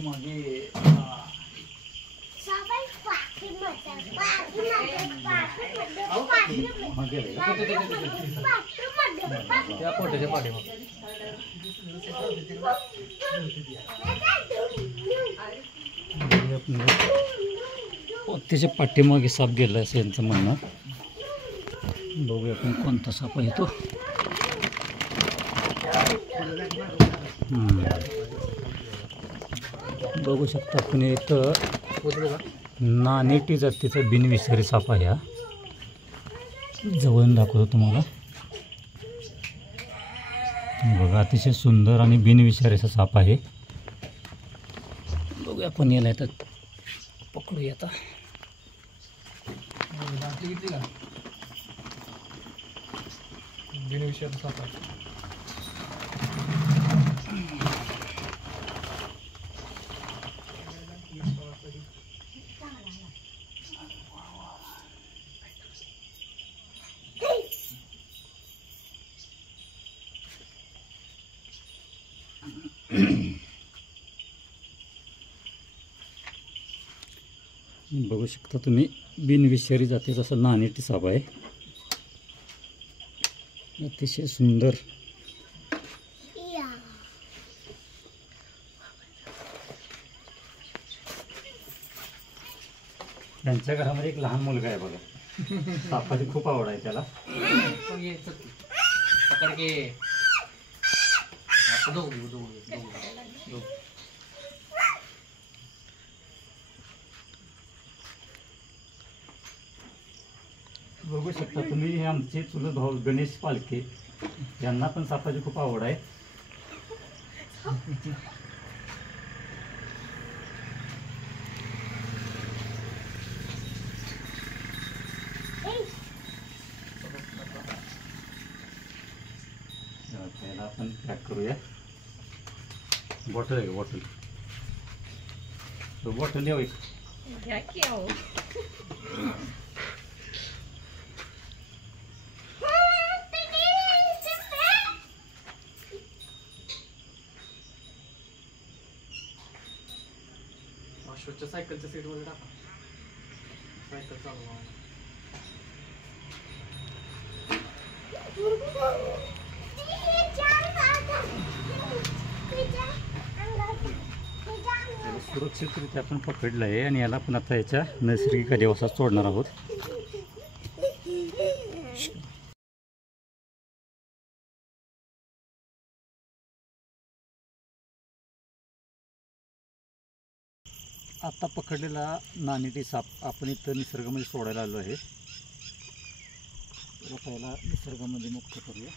पाठीमागे त्या पोटाच्या पाठीमागे त्याच्या पाठीमागे साप गेला असं यांचं म्हणणं. बघूया आपण कोणता साप आहे तो. बघू शकता आपण इथं नानेटी जातीचा बिनविषारी साप आहे. हा जवळून दाखवतो तुम्हाला. बघा अतिशय सुंदर आणि बिनविषारी असा साप आहे. बघूया आपण याला तर पकडूया आता. बिनविषारी साप आहे. बघू शकता तुम्ही बिनविषारी जातीचा असा नानेटी साप आहे. अतिशय सुंदर. त्यांच्या घरामध्ये एक लहान मुलगा आहे बघा. सापाची खूप आवड आहे त्याला. बघू शकता तुम्ही हे आमचे चुलत भाऊ गणेश पालके यांना पण सापाची खूप आवड आहे. त्याला आपण पॅक करूया. बॉटल आहे बॉटल. बॉटल यावी अश्वच्या सायकलच्या सीटमध्ये टाका. सायकल चालवा. सुरक्षितरित्या आपण पकडलं आहे आणि याला पण आता याच्या नैसर्गिक अधिवासात सोडणार आहोत. आता पकडलेला नानेटी साप आपण इथं निसर्गामध्ये सोडायला आलो आहे. त्याला पहिला निसर्गामध्ये मुक्त करूया.